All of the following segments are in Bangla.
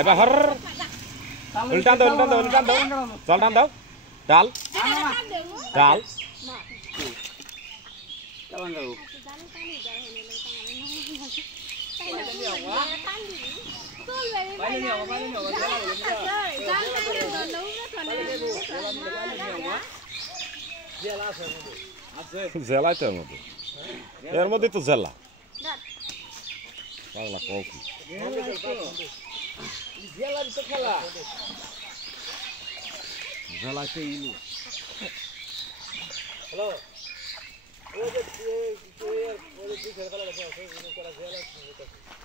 এটা হর উল্টান দাও জল টান দাও ডাল ডাল জেলাই তো এর মধ্যে তো জেলা পাগলা কফি জেলাতে ইলু হ্যালো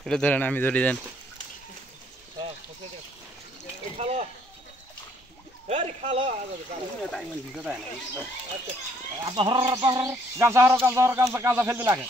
এটা ধরেন আমি ধরি দেন গাঁজা ফেলতে লাগে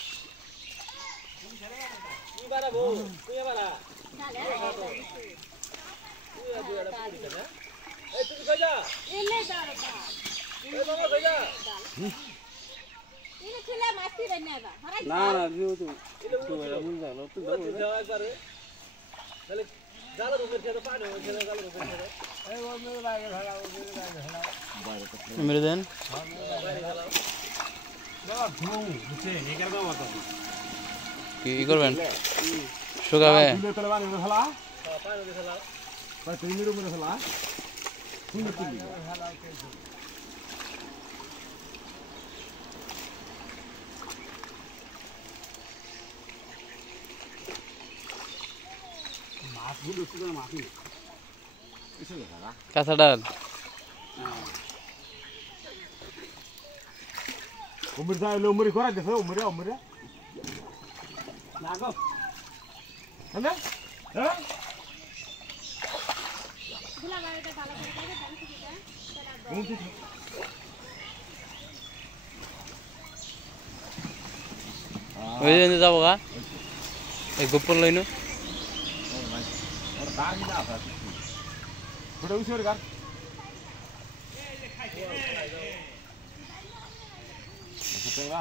মেরে দেন কি করবেন শুকাবে কাঁচা ডাল উমর যায় উমরি করা গেছে উমরে না গো হ্যাঁ হ্যাঁ ভুলা গাড়িটা ভালো করে কাটে দাম ঠিকটা ওই যে যাবো গা এই গোপন লইনো ওর দাগ না আছে বড় উসর গান সেটা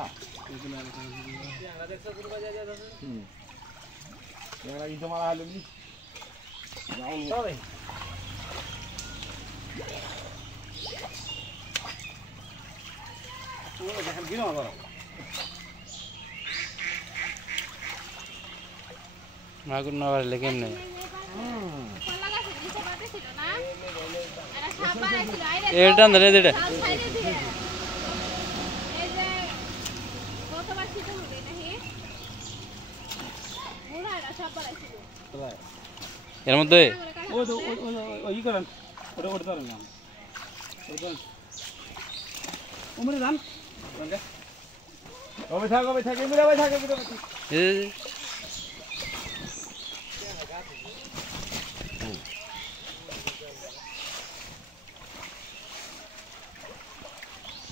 Yang lagi cuma lalu ni. Jauh. Sorry. Ini dah gini apa? Magun nawar lekin nih. Ertan dale dede. এর মধ্যে ওই করেন ওটা ওটা ধরেন না ওটা ওমরে যান ওই থাকে মিরা ভাই থাকে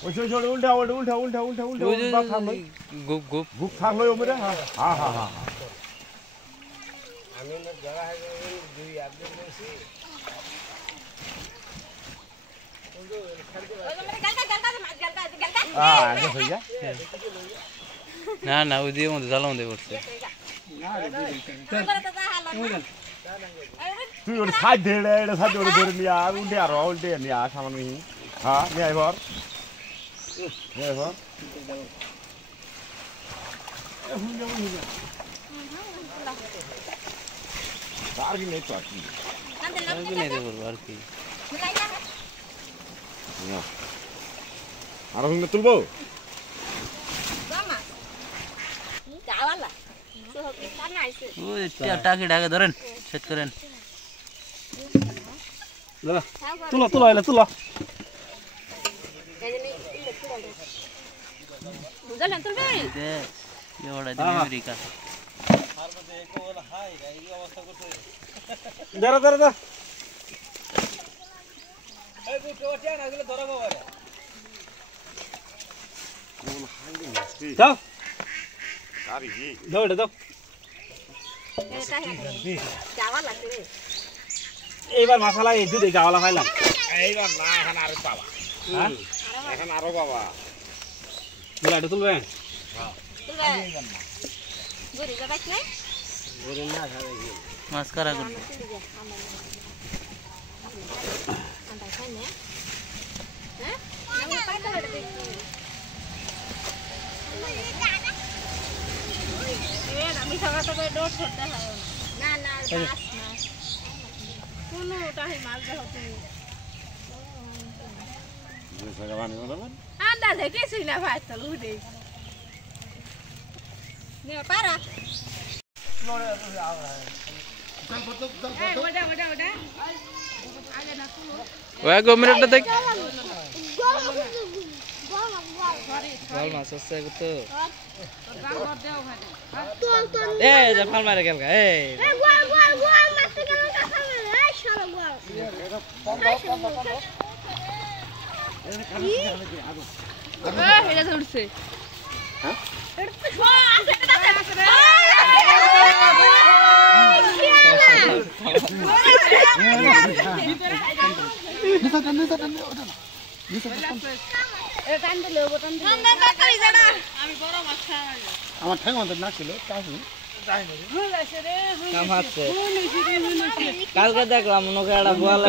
ওই ছোট উল্টা গুপ গুপ গুপ থাকলো ওমরে হ্যাঁ আমি না জায়গা है দুই আপডেট করেছি না না ওই দিয়ে মধ্যে জ্বালা মধ্যে করছে তুই ওটা সাইড ধরে এটা সাইড ধরে নিয়ে উল্টে নিয়ে সামান্য হ্যাঁ নিয়ে আইবর আর কি নেই তো আর কি আর কি আর আমি তুলবো টাকি ডাকে ধরেন সেট করেন তুলো এলে তুলো দাঁড়া দাও দাও এটা দাও এইবার মশলা এই দুধে গাওয়ালা খাইলাম এইবার না এখন আরো পাবা এখন আরো পাবা এটা তুলবে মাছ কারা করবে ওই গমিরটা দেখ ভাল মাছ আছে তো এই যে ফাল মারে গেল এই এটা ধরছে হ্যাঁ আমার ঠ্যাং আমাদের না ছিল কালকে দেখলাম ওকে একটা বল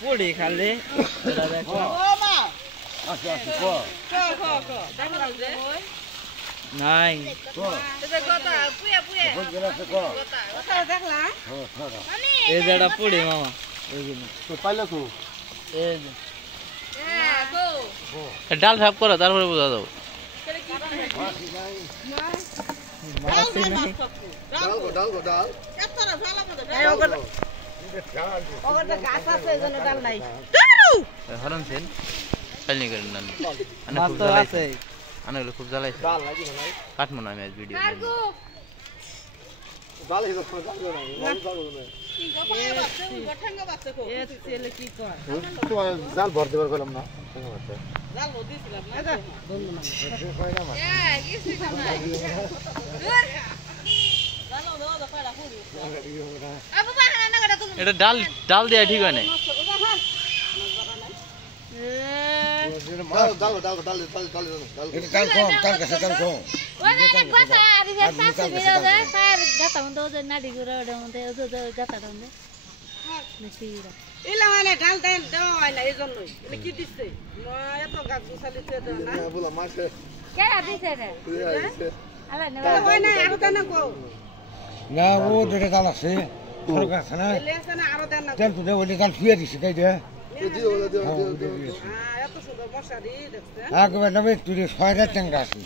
পুড়ি খালি নাই এই যে একটা পুড়ি মামা পাইল তো ডাল ভাব করো তারপরে বোঝা যাবো হরণ সেন কালনি করেন না আনা খুব জ্বালাইছে কাটমো না আমি আজ ভিডিও জাল ভর দেবার গেলাম না এটা ডাল ডাল দেয়া ঠিক হয় না না ও দুটো ডাল আছে ডাল শুয়ে দিছে তাই দে তুই ৬০০০ টাকা আছে